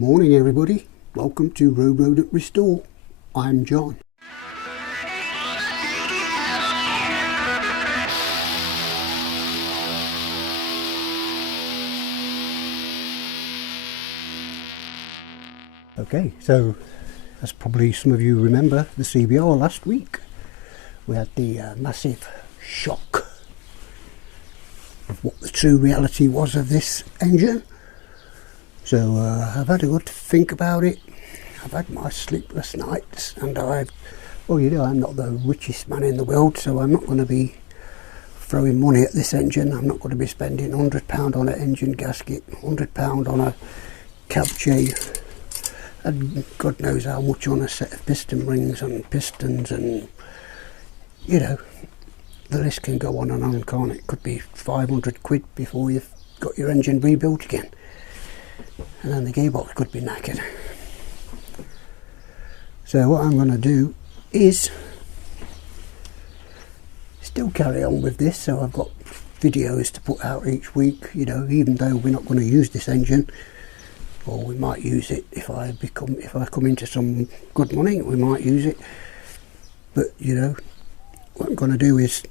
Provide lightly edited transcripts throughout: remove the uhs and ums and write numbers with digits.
Morning everybody, welcome to Road at Restore. I'm John. Okay, so as probably some of you remember the CBR last week, we had the massive shock of what the true reality was of this engine. So I've had a good think about it. I've had my sleepless nights, and well, you know, I'm not the richest man in the world, so I'm not going to be throwing money at this engine. I'm not going to be spending £100 on an engine gasket, £100 on a cab chain, and God knows how much on a set of piston rings and pistons, and you know, the list can go on and on, can't it? Could be 500 quid before you've got your engine rebuilt again. And then the gearbox could be knackered. So what I'm going to do is still carry on with this. So I've got videos to put out each week, you know, even though we're not going to use this engine, or we might use it if I come into some good money, we might use it. But you know, what I'm going to do is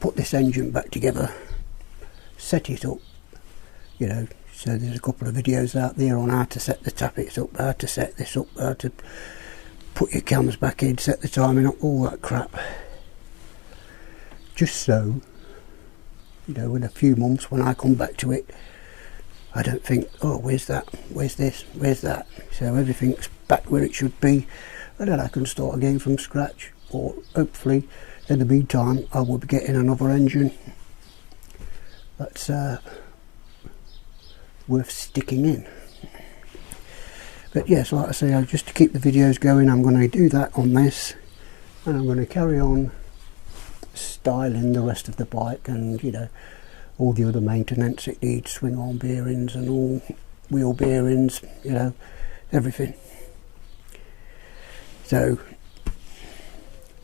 put this engine back together, set it up, you know. So there's a couple of videos out there on how to set the tappets up, how to set this up, how to put your cams back in, set the timing up, all that crap. Just so, you know, in a few months when I come back to it, I don't think, oh, where's that, where's this, where's that. So everything's back where it should be, and then I can start again from scratch. Or hopefully, in the meantime, I will be getting another engine that's worth sticking in. But yes, like I say, just to keep the videos going, I'm going to do that on this, and I'm going to carry on styling the rest of the bike, and you know, all the other maintenance it needs, swing arm bearings and all wheel bearings, you know, everything. So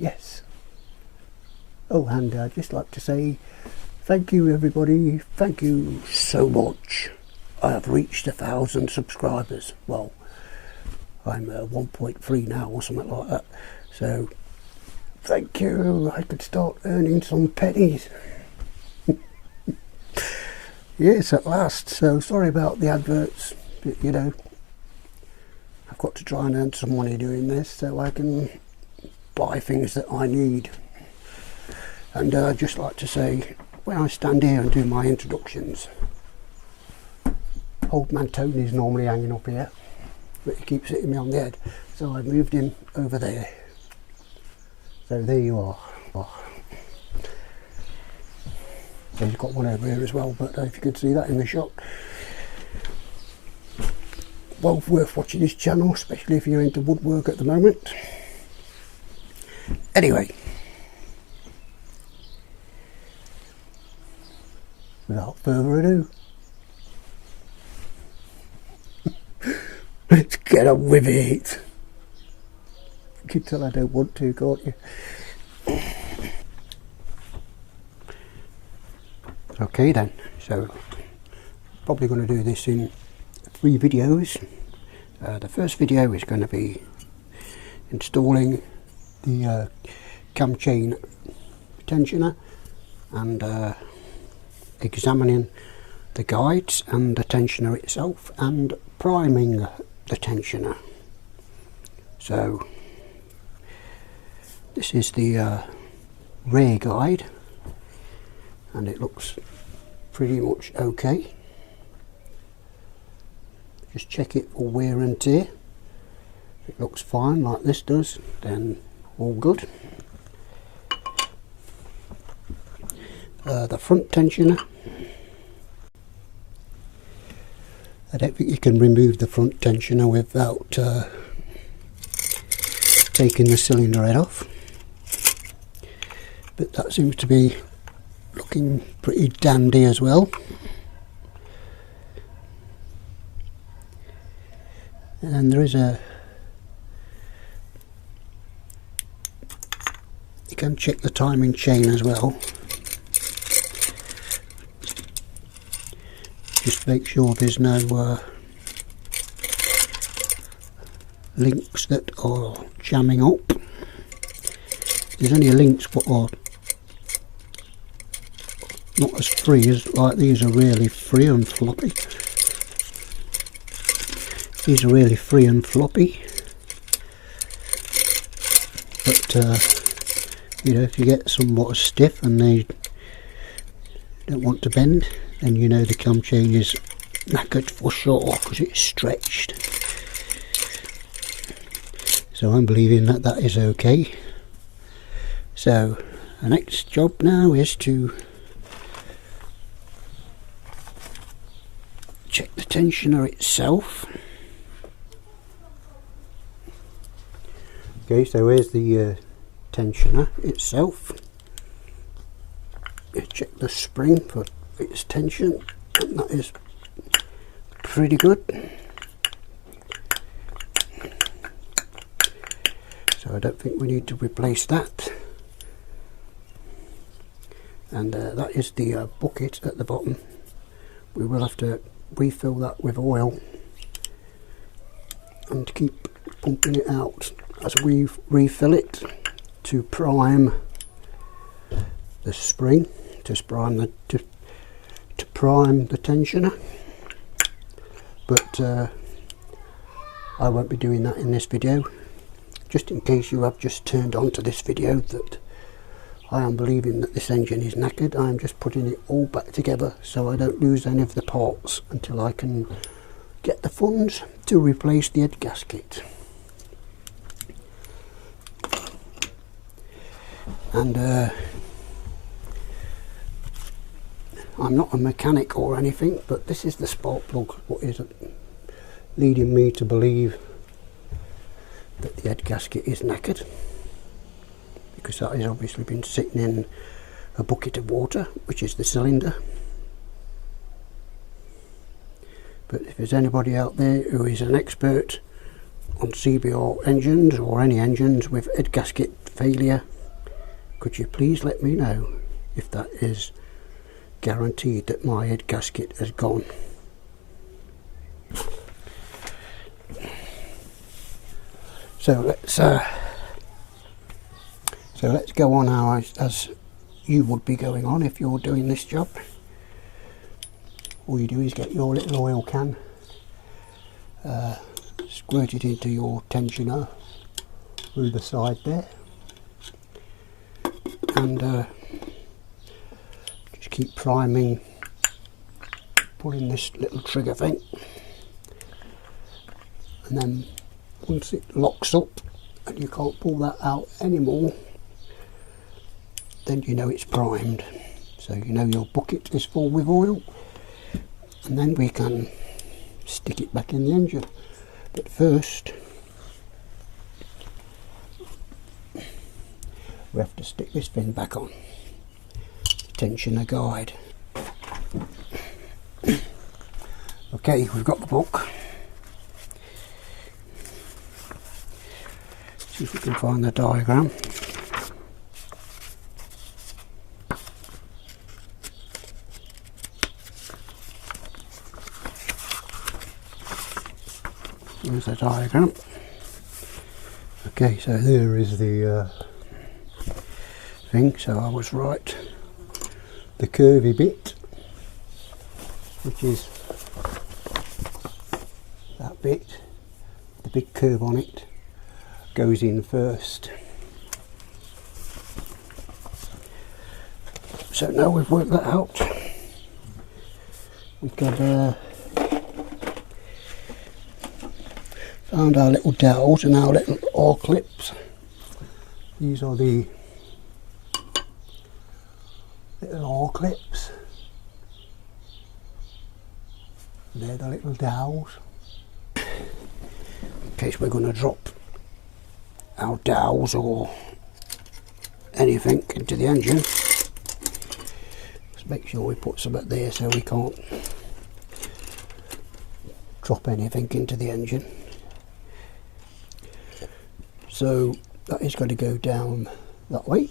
yes. Oh, and I'd just like to say thank you everybody, thank you so much. I have reached 1,000 subscribers. Well, I'm 1.3 now or something like that. So thank you, I could start earning some pennies. Yes, at last. So sorry about the adverts, but you know, I've got to try and earn some money doing this so I can buy things that I need. And I'd just like to say, when I stand here and do my introductions, old man Tony's normally hanging up here, but he keeps hitting me on the head, so I've moved him over there. So there you are. So he's got one over here as well, but if you could see that in the shot. Well worth watching this channel, especially if you're into woodwork at the moment. Anyway, without further ado, let's get on with it. You can tell I don't want to, can't you? Okay then, so probably going to do this in 3 videos. The first video is going to be installing the cam chain tensioner and examining the guides and the tensioner itself and priming the tensioner. So this is the rear guide, and it looks pretty much okay. Just check it for wear and tear. If it looks fine like this does, then all good. The front tensioner, I don't think you can remove the front tensioner without taking the cylinder head off, but that seems to be looking pretty dandy as well. And there is a, you can check the timing chain as well. Just make sure there's no links that are jamming up. There's only links but are not as free as like these are really free and floppy. These are really free and floppy. But you know, if you get somewhat stiff and they don't want to bend, then you know the cam chain is knackered for sure because it's stretched. So I'm believing that that is okay. So the next job now is to check the tensioner itself. Okay, so here's the tensioner itself. Check the spring for its tension, and that is pretty good. So I don't think we need to replace that. And that is the bucket at the bottom. We will have to refill that with oil and keep pumping it out as we refill it to prime the spring, to prime the tensioner. But I won't be doing that in this video. Just in case you have just turned on to this video that I am believing that this engine is knackered, I am just putting it all back together so I don't lose any of the parts until I can get the funds to replace the head gasket. And I'm not a mechanic or anything, but this is the spark plug what is leading me to believe that the head gasket is knackered, because that has obviously been sitting in a bucket of water, which is the cylinder. But if there's anybody out there who is an expert on CBR engines or any engines with head gasket failure, could you please let me know if that is guaranteed that my head gasket has gone. So let's go on now as you would be going on if you're doing this job. All you do is get your little oil can, squirt it into your tensioner through the side there, and just keep priming, pulling this little trigger thing, and then once it locks up and you can't pull that out anymore, then you know it's primed. So you know your bucket is full with oil, and then we can stick it back in the engine. But first we have to stick this thing back on, tensioner guide. Okay, we've got the book. See if we can find the diagram. Here's the diagram. Okay, so there is the thing. So I was right. The curvy bit, which is that bit, the big curve on it, goes in first. So now we've worked that out, we can found our little dowels and our little oil clips. These are the little oil clips. They're the little dowels. In case we're going to drop our dowels or anything into the engine, let's make sure we put some there so we can't drop anything into the engine. So that is going to go down that way.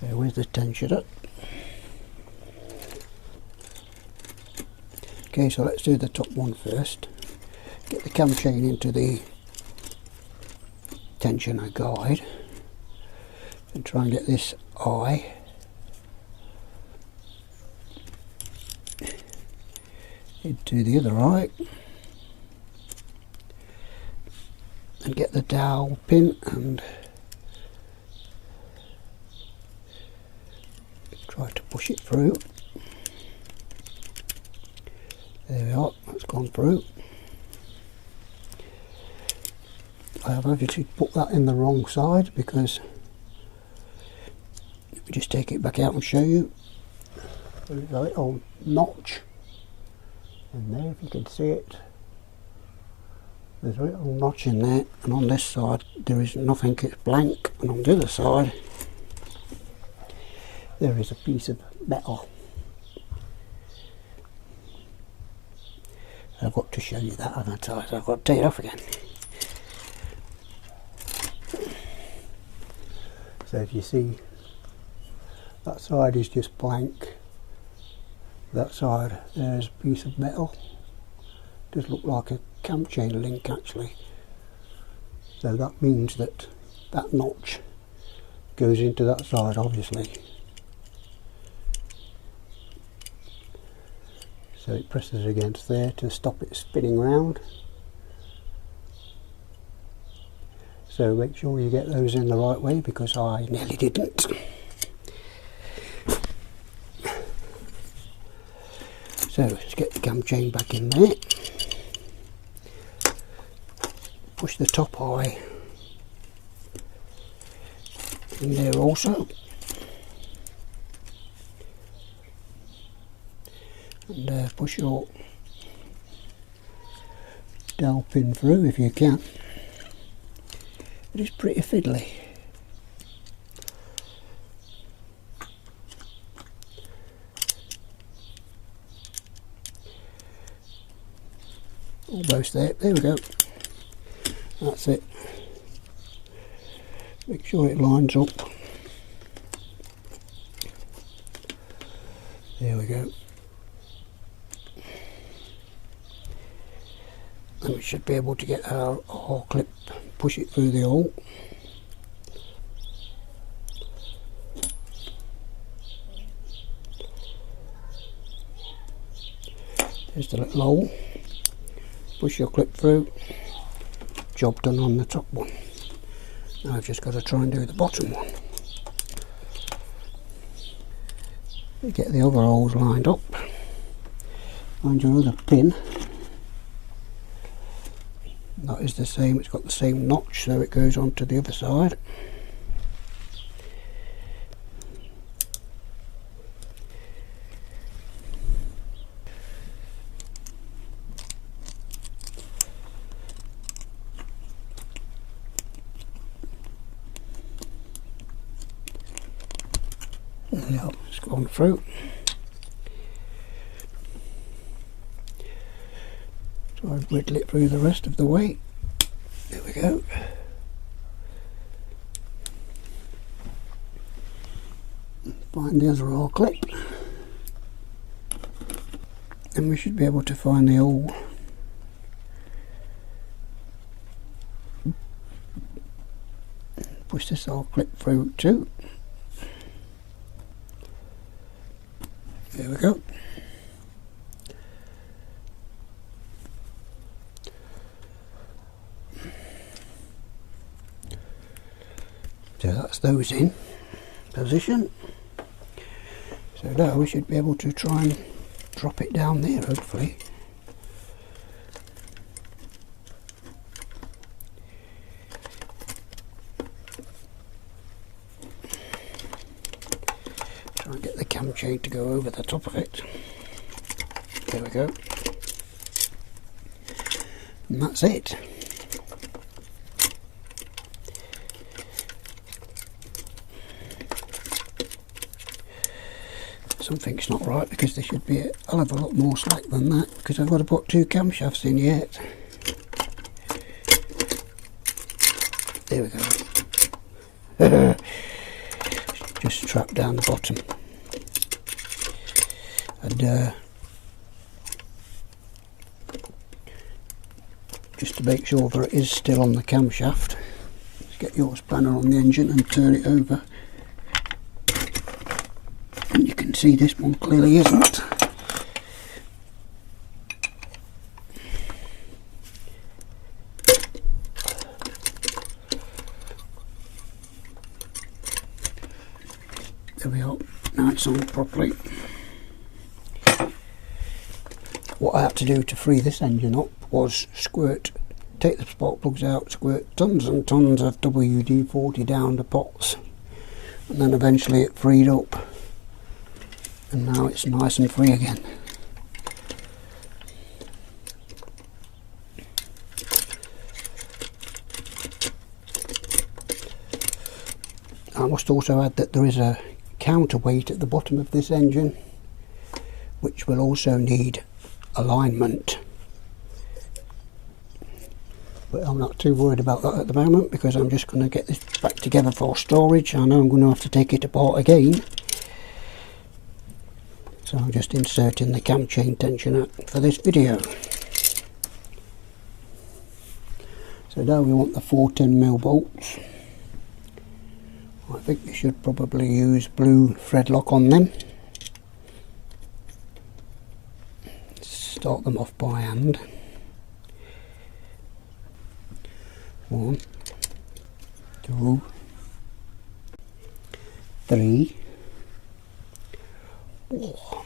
So where's the tensioner? Okay, so let's do the top one first. get the cam chain into the tensioner guide and try and get this eye into the other eye and get the dowel pin and try to push it through. There we are, that's gone through. I have obviously put that in the wrong side because if we just take it back out and show you, there's a little notch in there, if you can see it. There's a little notch in there, and on this side there is nothing, it's blank, and on the other side there is a piece of metal. I've got to show you that, haven't I? So I've got to take it off again. So if you see, that side is just blank. That side, there's a piece of metal. Does look like a cam chain link actually. So that means that that notch goes into that side, obviously. So it presses against there to stop it spinning round. So make sure you get those in the right way because I nearly didn't. So let's get the cam chain back in there. Push the top eye in there also. And push your dowel pin through if you can. It is pretty fiddly. Almost there. There we go. That's it. Make sure it lines up. There we go. And we should be able to get our hole clip, push it through the hole. There's the little hole. Push your clip through. Job done on the top one. Now I've just got to try and do the bottom one. You get the other holes lined up. Find your other pin. That is the same, it's got the same notch, so it goes on to the other side. Now it's gone through. So I've wiggled it through the rest of the way. There we go. Find the other hole clip. And we should be able to find the hole. Push this hole clip through too. There we go. So that's those in position. So now we should be able to try and drop it down there, hopefully. Try and get the cam chain to go over the top of it. There we go. And that's it. Something's not right because there should be a hell of a lot more slack than that because I've got to put two camshafts in yet. There we go. Just strap down the bottom. And just to make sure that it is still on the camshaft. Just get your spanner on the engine and turn it over, and you can see this one clearly isn't. There we are, now it's on properly. What I had to do to free this engine up was take the spark plugs out, squirt tons and tons of WD-40 down the pots, and then eventually it freed up, and now it's nice and free again. I must also add that there is a counterweight at the bottom of this engine which will also need alignment, but I'm not too worried about that at the moment because I'm just going to get this back together for storage. I know I'm going to have to take it apart again, so I'm just inserting the cam chain tensioner for this video. So now we want the 4 10mm bolts. I think we should probably use blue thread lock on them. Start them off by hand. 1, 2, 3, 4.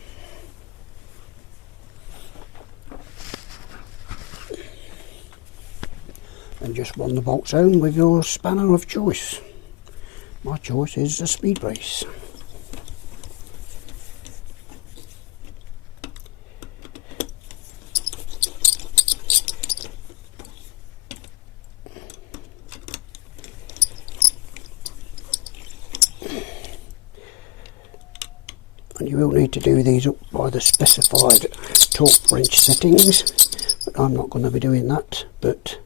And just run the bolts home with your spanner of choice. My choice is a speed race. And you will need to do these up by the specified torque wrench settings, but I'm not going to be doing that, but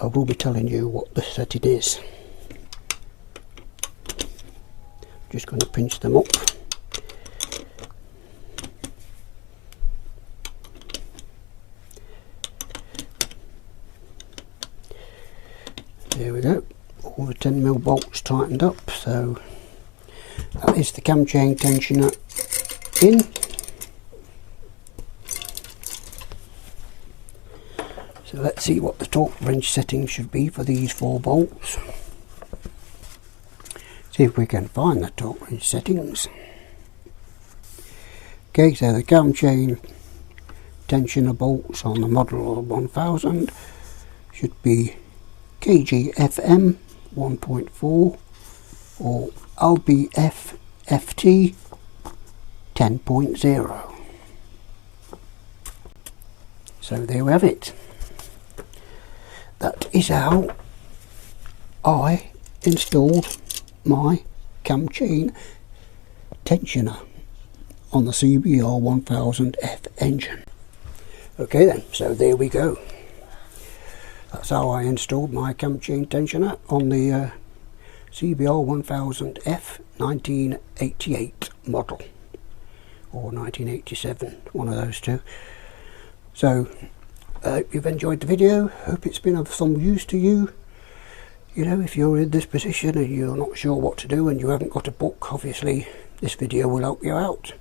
I will be telling you what the setting is. Just going to pinch them up. There we go, all the 10mm bolts tightened up. So that is the cam chain tensioner in. So let's see what the torque wrench setting should be for these 4 bolts. See if we can find the torque wrench settings. Okay, so the cam chain tensioner bolts on the model 1000 should be KGFM 1.4 or LBF FT 10.0. So there we have it. That is how I installed my cam chain tensioner on the CBR1000F engine. Okay then, so there we go. That's how I installed my cam chain tensioner on the CBR1000F 1988 model, or 1987, one of those two. So I hope you've enjoyed the video. Hope it's been of some use to you. You know, if you're in this position and you're not sure what to do and you haven't got a book, obviously this video will help you out.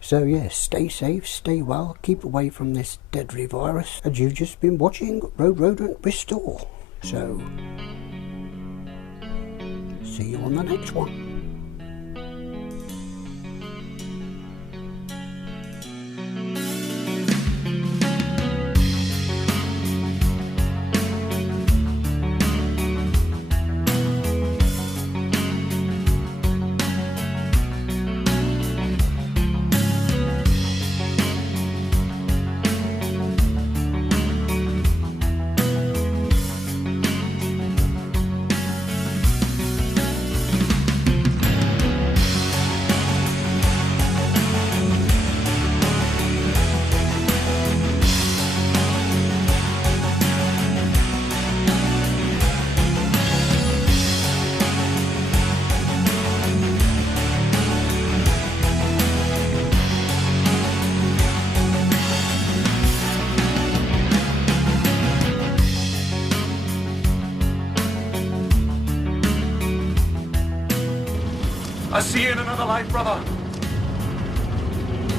So yes, stay safe, stay well, keep away from this deadly virus. And you've just been watching Road Rodent Restore. So see you on the next one. I'll see you in another life, brother.